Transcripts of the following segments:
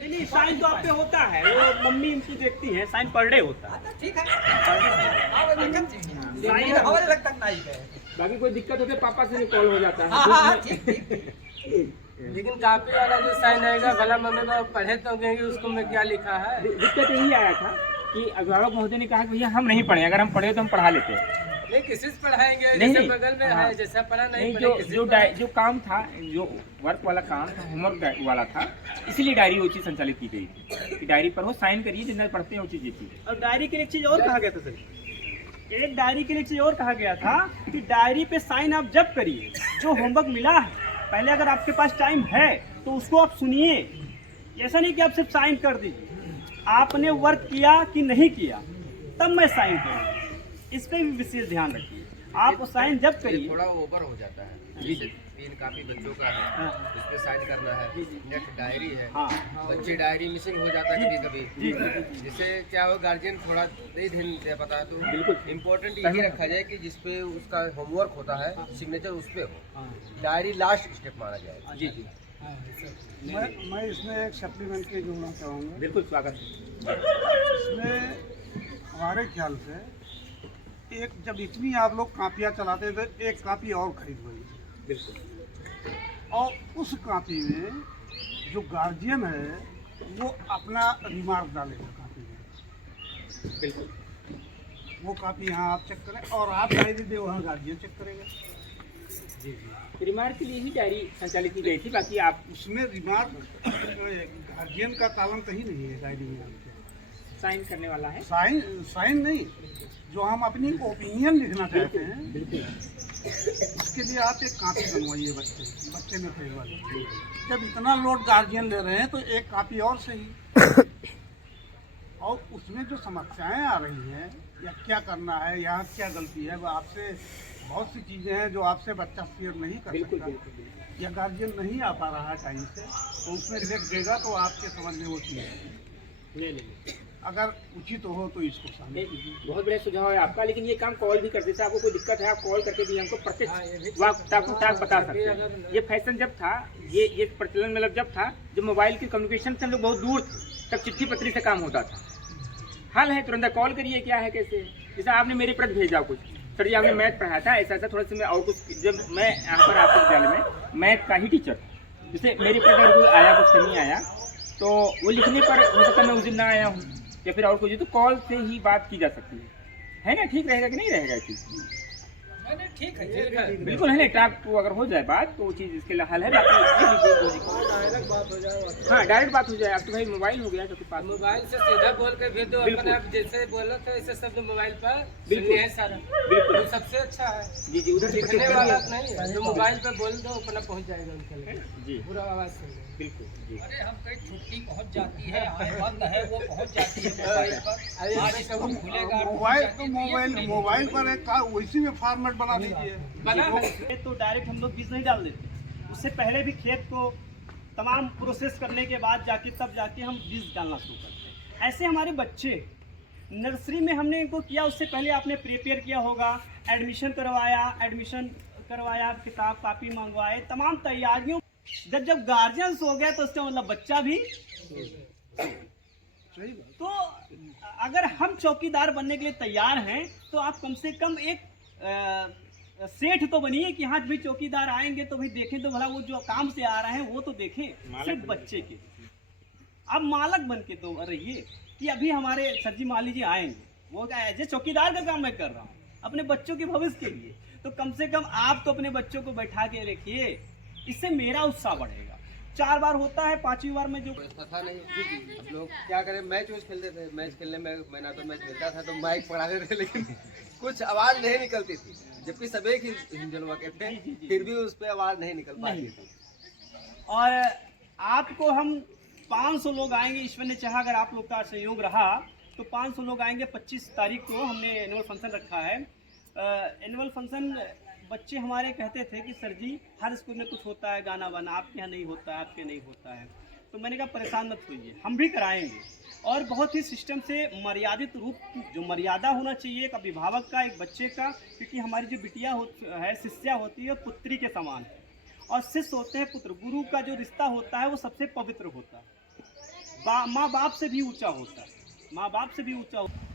नहीं, साइन तो आप पे होता है, वो मम्मी इनकी देखती है, साइन पर डे होता है। ठीक है साइन हमारे लगता नहीं है। बाकी कोई दिक्कत होती है पापा से कॉल हो जाता हाँ, है। ठीक। लेकिन कॉपी वाला जो साइन रहेगा भला मम्मी पापा पढ़े तो कहेंगे उसको में क्या लिखा है। दिक्कत यही आया था कि अभिभावक महोदय ने कहा कि भैया हम नहीं पढ़े, अगर हम पढ़े तो हम पढ़ा लेते हैं। नहीं किसी से पढ़ाएंगे, नहीं, जैसे नहीं। बगल में हाँ। है जैसा पढ़ा नहीं जो पढ़े जो जो काम था, जो वर्क वाला काम था, होमवर्क वाला था, इसीलिए डायरी वो चीज़ संचालित की गई थी कि डायरी पर वो साइन करिए, जितना पढ़ते हैं वो चीज़ ये चीज़। और डायरी के लिए एक चीज़ और कहा गया था सर, एक डायरी के लिए एक चीज़ और कहा गया था कि डायरी पे साइन आप जब करिए, जो होमवर्क मिला है पहले अगर आपके पास टाइम है तो उसको आप सुनिए। ऐसा नहीं कि आप सिर्फ साइन कर दीजिए, आपने वर्क किया कि नहीं किया तब मैं साइन करूँ, इस पर भी विशेष ध्यान रखिए। आप साइन जब करिए, थोड़ा ओवर हो जाता है। जैसे 3 कॉपी बच्चों का है, हाँ। इस पे साइन करना है, नेक्स्ट डायरी है, हाँ। बच्चे डायरी मिसिंग हो जाता है कभी जी। कभी, जिससे क्या हो गार्जियन थोड़ा नहीं ध्यान दे पाता है। तो बिल्कुल। इम्पोर्टेंट यही रखा जाए कि जिसपे उसका होमवर्क होता है सिग्नेचर उस पे हो, डायरी लास्ट स्टेप माना जाए। जी जी मैं इसमें एक सप्लीमेंट के जोड़ना चाहूँगा। बिल्कुल स्वागत। इसमें हमारे ख्याल से एक जब इतनी आप लोग कापियाँ चलाते थे, एक कापी और खरीद ली बिल्कुल। और उस कापी में जो गार्जियन है वो अपना रिमार्क डालेगा कापी में। बिल्कुल। वो कापी यहाँ आप चेक करें और आप डायरी दे वहाँ गार्जियन चेक करेगा। जी जी रिमार्क के लिए ही डायरी संचालित की गई थी, बाकी आप उसमें रिमार्क गार्जियन का तालन कहीं नहीं है डायरी में आपके। साइन करने वाला है। साइन नहीं, जो हम अपनी ओपिनियन लिखना चाहते हैं बिल्कुल। उसके लिए आप एक कापी बनवाइए बच्चे में पहली बार। जब इतना लोड गार्जियन ले रहे हैं तो एक कापी और सही। और उसमें जो समस्याएं आ रही हैं या क्या करना है, यहाँ क्या गलती है, वो आपसे बहुत सी चीज़ें हैं जो आपसे बच्चा शेयर नहीं कर बिल्कुल सकता बिल्कुल। या गार्जियन नहीं आ पा रहा है टाइम से, तो उसमें लिख देगा तो आपके समझ में वो चीज़ नहीं अगर उचित हो तो इसको शामिल कीजिए। बहुत बढ़िया सुझाव है आपका, लेकिन ये काम कॉल भी कर देते हैं। आपको कोई दिक्कत है आप कॉल करके भी हमको प्रत्यक्ष वाक बता सकते हैं। ये फैशन जब था, ये प्रचलन मतलब जब था, जब मोबाइल की कम्युनिकेशन से हम लोग बहुत दूर थे, तब चिट्ठी पत्री से काम होता था। हल है तुरंत कॉल करिए, क्या है कैसे। जैसे आपने मेरे प्रति भेजा कुछ, सर जी आपने मैथ पढ़ाया था ऐसा ऐसा, थोड़ा सा मैं और कुछ, जब मैं यहाँ पर आपके विद्यालय में मैथ का ही टीचर, जैसे मेरे प्रति अगर कोई आया, कुछ कमी आया तो वो लिखने पर हो सकता है मैं उस दिन ना आया हूँ या फिर और कुछ, तो कॉल से ही बात की जा सकती है ना। ठीक रहेगा कि नहीं रहेगा ये चीज़? ठीक है बिल्कुल है ना। टाक तो अगर हो जाए बात तो वो चीज़ इसके लिए हल है। बाकी डायरेक्ट बात हो जाए। हाँ डायरेक्ट बात हो जाए। अब तो भाई मोबाइल हो गया तो पास मोबाइल से सीधा बोल के भेज दो, बिल्कुल। अपने आप जैसे बोला था ऐसे शब्द मोबाइल पर बिल्कुल। सुनिए है सारा। बिल्कुल। वो सबसे अच्छा है। जी जी उधर से लिखने प्रत्यक्ष वाला करिए। नहीं है, जो मोबाइल पे बोल दो अपना पहुंच जाएगा उनके लिए। जी पूरा आवाज सुन लो। बिल्कुल जी। अरे हम कहीं छुट्टी पहुंच जाती है, आज बंद है वो पहुंच जाती है मोबाइल पर। आज सब खुलेगा मोबाइल पर एक वैसी में फॉर्मेट बना दीजिए। बना है। तो डायरेक्ट हम लोग बीज नहीं डाल देते, उससे पहले भी खेत को तमाम प्रोसेस करने के बाद जाके तब जाके हम बीज डालना शुरू करते हैं। ऐसे हमारे बच्चे नर्सरी में हमने इनको किया, उससे पहले आपने प्रिपेयर किया होगा, एडमिशन करवाया, किताब कापी मंगवाए, तमाम तैयारियों। जब गार्जियंस हो गया तो उसका मतलब बच्चा भी। तो अगर हम चौकीदार बनने के लिए तैयार हैं तो आप कम से कम एक सेठ तो बनिए कि हाँ भाई चौकीदार आएंगे तो भाई देखें तो भला वो जो काम से आ रहे हैं वो तो देखें, सिर्फ बच्चे के। अब मालक बन के तो रहिए कि अभी हमारे सर जी मान लीजिए आएंगे, वो एज ए चौकीदार का काम मैं कर रहा हूँ अपने बच्चों के भविष्य के लिए, तो कम से कम आप तो अपने बच्चों को बैठा के रखिए, इससे मेरा उत्साह बढ़ेगा। 4 बार होता है, 5वीं बार में जो था नहीं, हम लोग क्या करें, मैच खेलते थे। मैच खेलने में मैंने तो मैच खेलता था तो माइक पढ़ाते थे, लेकिन कुछ आवाज़ नहीं निकलती थी, जबकि सब एक ही हिंदुलवा के थे, फिर भी उस पर आवाज़ नहीं निकल पाती थी। और आपको हम 500 लोग आएंगे, ईश्वर ने चाहा अगर आप लोग का सहयोग रहा तो 500 लोग आएंगे। 25 तारीख को हमने एनुअल फंक्शन रखा है। एनुअल फंक्शन बच्चे हमारे कहते थे कि सर जी हर स्कूल में कुछ होता है गाना वाना, आपके यहाँ नहीं होता है, आपके नहीं होता है। तो मैंने कहा परेशान मत होइए, हम भी कराएंगे, और बहुत ही सिस्टम से मर्यादित रूप, जो मर्यादा होना चाहिए एक अभिभावक का, एक बच्चे का, क्योंकि हमारी जो बिटिया है, शिष्या होती है, पुत्री के समान है, और शिष्य होते हैं पुत्र। गुरु का जो रिश्ता होता है वो सबसे पवित्र होता है। माँ बाप से भी ऊंचा होता है, माँ बाप से भी ऊंचा होता है।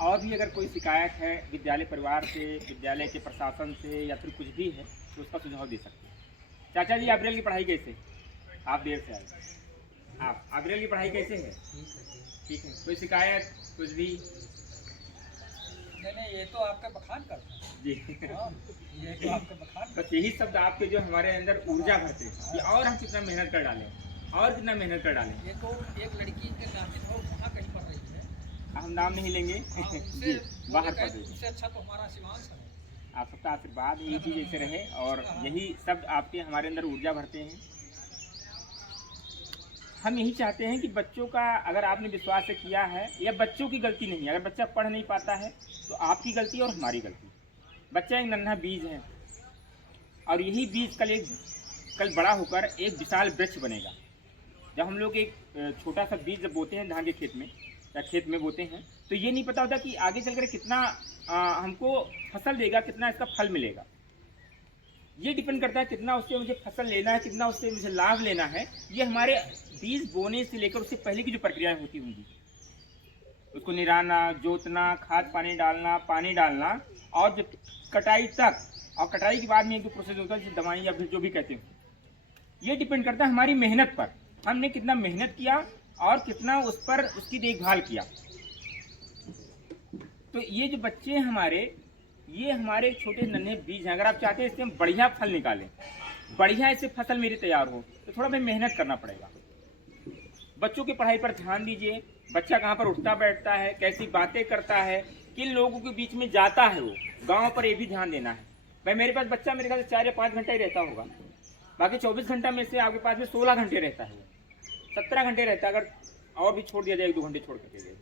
और भी अगर कोई शिकायत है विद्यालय परिवार से, विद्यालय के प्रशासन से या फिर कुछ भी है तो उसका सुझाव दे सकते हैं। चाचा जी, अप्रैल की पढ़ाई कैसे? आप देर से आए। आप अप्रैल की पढ़ाई कैसे है? ठीक है। कोई शिकायत कुछ भी? नहीं, ये तो आपका बखान करता है जी। हाँ, ये तो आपका बखान बस यही शब्द आपके जो हमारे अंदर ऊर्जा भरते हैं कि और हम कितना मेहनत कर डालें, और कितना मेहनत कर डालें। ये तो एक लड़की के नामित हो वहाँ कहीं पढ़ रही है हम नाम नहीं लेंगे। जी, बाहर पढ़ रही है। उससे अच्छा तो हमारा शिवांश है। आप सबका आशीर्वाद यही चीज़ ऐसे रहे और यही शब्द आपके हमारे अंदर ऊर्जा भरते हैं। हम यही चाहते हैं कि बच्चों का अगर आपने विश्वास से किया है, या बच्चों की गलती नहीं, अगर बच्चा पढ़ नहीं पाता है तो आपकी गलती और हमारी गलती। बच्चा एक नन्हा बीज है और यही बीज कल बड़ा होकर एक विशाल वृक्ष बनेगा। जब हम लोग एक छोटा सा बीज जब बोते हैं धान के खेत में या खेत में बोते हैं तो ये नहीं पता होता कि आगे चलकर कितना हमको फसल देगा, कितना इसका फल मिलेगा। ये डिपेंड करता है कितना उससे मुझे फसल लेना है, कितना उससे मुझे लाभ लेना है। ये हमारे बीज बोने से लेकर उससे पहले की जो प्रक्रियाएं होती होंगी, उसको निराना, जोतना, खाद पानी डालना, और जब कटाई तक, और कटाई के बाद में एक जो प्रोसेस होता है जैसे दवाई या फिर जो भी कहते हैं, ये डिपेंड करता है हमारी मेहनत पर। हमने कितना मेहनत किया और कितना उस पर उसकी देखभाल किया। तो ये जो बच्चे हमारे, ये हमारे छोटे नन्हे बीज हैं। अगर आप चाहते हैं इससे हम बढ़िया फल निकालें, बढ़िया इससे फसल मेरी तैयार हो, तो थोड़ा हमें मेहनत करना पड़ेगा। बच्चों की पढ़ाई पर ध्यान दीजिए। बच्चा कहाँ पर उठता बैठता है, कैसी बातें करता है, किन लोगों के बीच में जाता है, वो गाँव पर ये भी ध्यान देना है। भाई मेरे पास बच्चा मेरे ख्याल से 4 या 5 घंटा ही रहता होगा, बाकी 24 घंटा में से आपके पास में 16 घंटे रहता है, 17 घंटे रहता है। अगर और भी छोड़ दिया जाए 1-2 घंटे छोड़ करके जाए,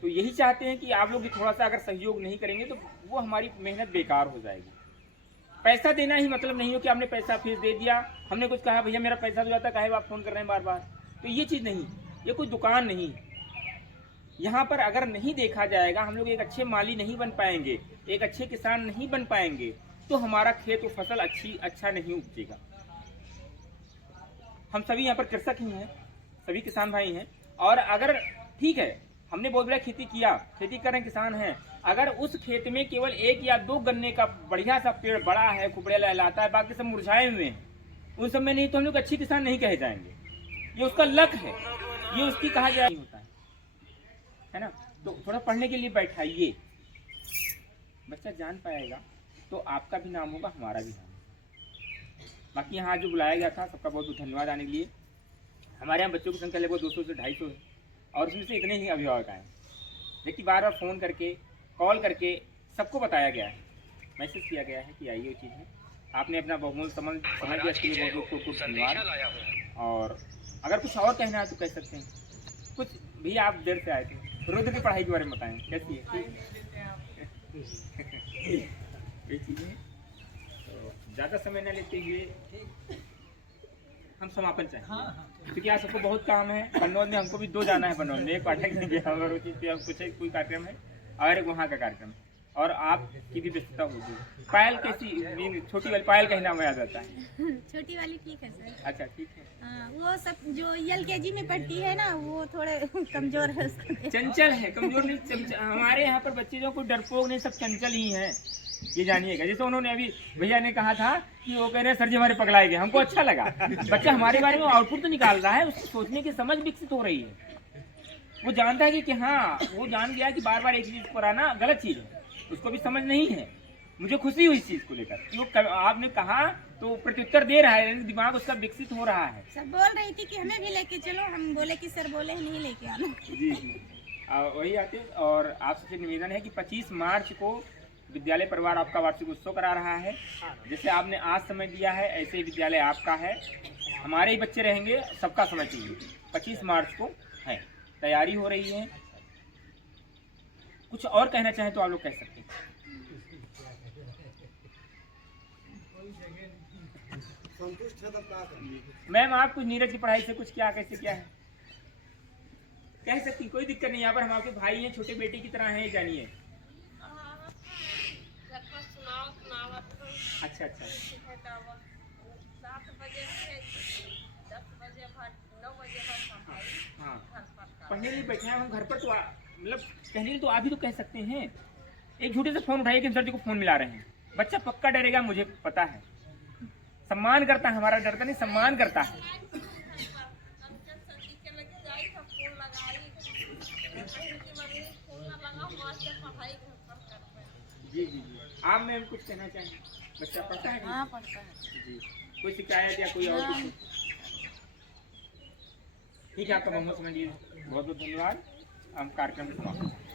तो यही चाहते हैं कि आप लोग भी थोड़ा सा अगर सहयोग नहीं करेंगे तो वो हमारी मेहनत बेकार हो जाएगी। पैसा देना ही मतलब नहीं हो कि आपने पैसा फीस दे दिया, हमने कुछ कहा भैया मेरा पैसा हो जाता, काहे आप फोन कर रहे हैं बार बार, तो ये चीज़ नहीं, ये कोई दुकान नहीं है। यहाँ पर अगर नहीं देखा जाएगा, हम लोग एक अच्छे माली नहीं बन पाएंगे, एक अच्छे किसान नहीं बन पाएंगे, तो हमारा खेत और फसल अच्छा नहीं उपजेगा। हम सभी यहाँ पर कृषक ही हैं, सभी किसान भाई हैं, और अगर ठीक है हमने बहुत बड़ा खेती किया, खेती कर रहे किसान हैं, अगर उस खेत में केवल 1 या 2 गन्ने का बढ़िया सा पेड़ बड़ा है, कुबड़े लहलाता है, बाकी सब मुरझाए हुए हैं, उन सब में नहीं तो हम लोग अच्छी किसान नहीं कहे जाएंगे। ये उसका लक है, ये उसकी कहा जाए होता है ना। तो थोड़ा पढ़ने के लिए बैठाइए, बच्चा जान पाएगा तो आपका भी नाम होगा, हमारा भी नाम। बाकी यहाँ जो बुलाया गया था सबका बहुत बहुत धन्यवाद आने के लिए। हमारे यहाँ बच्चों की संख्या लगभग 200 से 250 है, और उसमें से इतने ही अभिभावक आए, लेकिन बार बार फ़ोन करके, कॉल करके सबको बताया गया है, मैसेज किया गया है कि आइए वो चीज़ है। आपने अपना बहुमूल्य समझ दिया, इसके लिए बहुत बहुत धन्यवाद। और अगर कुछ और कहना है तो कह सकते हैं। कुछ भी आप देर से आए थे, रुद्र की पढ़ाई के बारे में बताएं कैसी है? ये चीज़ें तो ज़्यादा समय न लेते हुए हम समापन चाहेंगे। क्योंकि आज सबको बहुत काम है। कन्नौज में हमको भी 2 जाना है, बनौज में एक पाठक कुछ कोई कार्यक्रम है और एक वहाँ का कार्यक्रम है, और आपकी भी व्यस्तता होगी। पायल कैसी, छोटी वाली पायल का नाम याद आता है? छोटी वाली ठीक है सर। अच्छा ठीक है। वो सब जो LKG में पढ़ती है ना, वो थोड़े कमजोर है, उसको चंचल है, कमजोर नहीं। हमारे यहाँ पर बच्चे जो कोई डरपोक नहीं, सब चंचल ही हैं, ये जानिएगा। जैसे उन्होंने अभी भैया ने कहा था कि वो कह रहे हैं सर जी हमारे पगलाए गए, हमको अच्छा लगा। बच्चा हमारे बारे में आउटपुट तो निकाल रहा है, उसकी सोचने की समझ विकसित हो रही है। वो जानता है कि हाँ, वो जान गया कि बार बार एक चीज कराना गलत चीज है, उसको भी समझ नहीं है। मुझे खुशी हुई इस चीज को लेकर कि वो आपने कहा तो प्रत्युत्तर दे रहा है, दिमाग उसका विकसित हो रहा है। सब बोल रही थी कि हमें भी लेके चलो, हम बोले कि सर बोले नहीं लेके आना। जी वही आते। और आपसे निवेदन है कि 25 मार्च को विद्यालय परिवार आपका वार्षिक उत्सव करा रहा है। जैसे आपने आज समय दिया है, ऐसे ही विद्यालय आपका है, हमारे ही बच्चे रहेंगे, सबका समय चाहिए। 25 मार्च को है, तैयारी हो रही है। कुछ और कहना चाहें तो आप लोग कह सकते हैं। मैम आप कुछ नीरज की पढ़ाई से कुछ क्या कैसे क्या है कह सकती, कोई दिक्कत नहीं। यहाँ पर हम आपके भाई हैं, छोटे बेटे की तरह हैं, जानिए। अच्छा अच्छा। 7 बजे से 10 पढ़ने लिए बैठे हैं हम घर पर, तो मतलब कहने लिए तो आप भी तो कह सकते हैं। एक झूठे से फोन उठाइए कि सर जी को फोन मिला रहे हैं, बच्चा पक्का डरेगा, मुझे पता है। सम्मान करता है, हमारा डरता नहीं, सम्मान करता है। जी जी जी, आप मैम कुछ कहना चाहेंगे? बच्चा पढ़ता है? हाँ पढ़ता है जी, कोई शिकायत या कोई और कुछ? ठीक है, आपका बहुत समझ लीजिए, बहुत बहुत धन्यवाद। हम कार्यक्रम समाप्त।